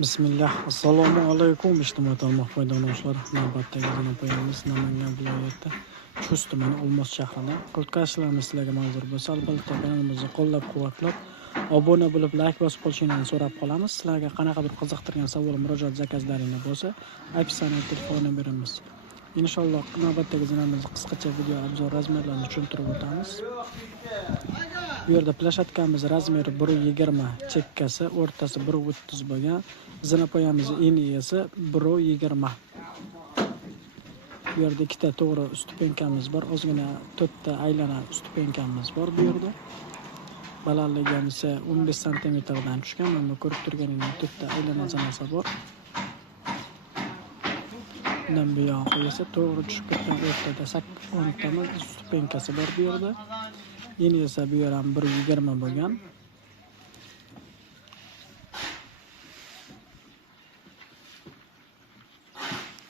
Bismillah, assalomu alaykum ijtimoiy tarmoq foydalanuvchilari. Navbatdagi qo'yamiz Namangan viloyati Chust tumani Olmos shahrida. Qilqashlarimiz sizlarga manzur bo'lsa, albatta kanalimizni qo'llab-quvvatlab, obuna bo'lib, like bosib qo'yishingizni so'rab qolamiz. Sizlarga qanaqadir qiziqtirgan savol, murojaat, zakazlaringiz bo'lsa, opisiyaning telefon beramiz. Inshaalloh navbatdagi zinamizni qisqacha video obzor razmerlarini tushuntirib o'tamiz. Bu yerda plashatkamiz razmeri 1.20, chekkasi o'rtasi 1.30 bo'lgan. Zinapoyamiz eni esa 1.20. Bu yerda ikkita to'g'ri stupenkamiz bor, ozgina 4 ta aylana stupenkamiz bor bu yerda. Balandligi esa 15 sm dan tushgan. Mana ko'rib turganingiz 4 ta aylana zonasi bor. Bundan buyog'i esa to'g'ri tushib ketgan o'rtada 10 ta stupenkasi bor bu yerda. Eni esa bu yer ham 1.20 bo'lgan.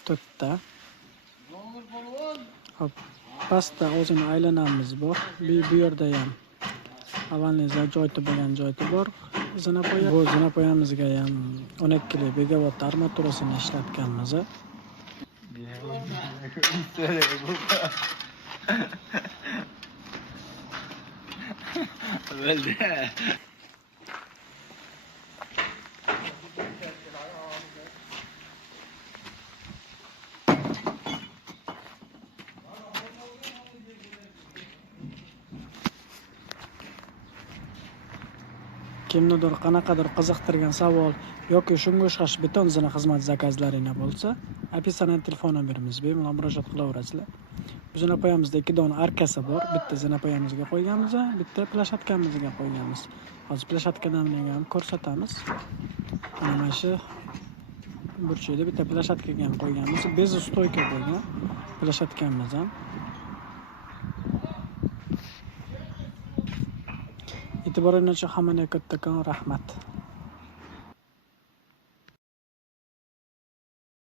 To'rtta. Hop, pastda o'zini aylanamiz bor. Bu yerda ham avvalingizda joyda bo'lgan joyda bor. Zinapoya. Bu zinapoyamizga ham 12 megawatt armaturasini ishlatganmiz. Bo'ldi. Kimnidir qanaqadir qiziqtirgan savol yoki shunga o'xshash beton zina xizmat zakazlaringiz bo'lsa, opisiyaning telefon nomerimiz bemalol murojaat qilaverasizlar. Bu zinapoyamizda 2 dona arkasi bor. Bitta zinapoyamizga qo'yganmiz, bitta plashatkamizga qo'yganmiz. Hozir plashatkadan ham ko'rsatamiz. Mana shu burchakda bitta plashatkaga ham qo'yganmiz. Bez stoyka bo'lgan plashatkamiz ham. E'tiboringiz uchun hammaga kattakon rahmat.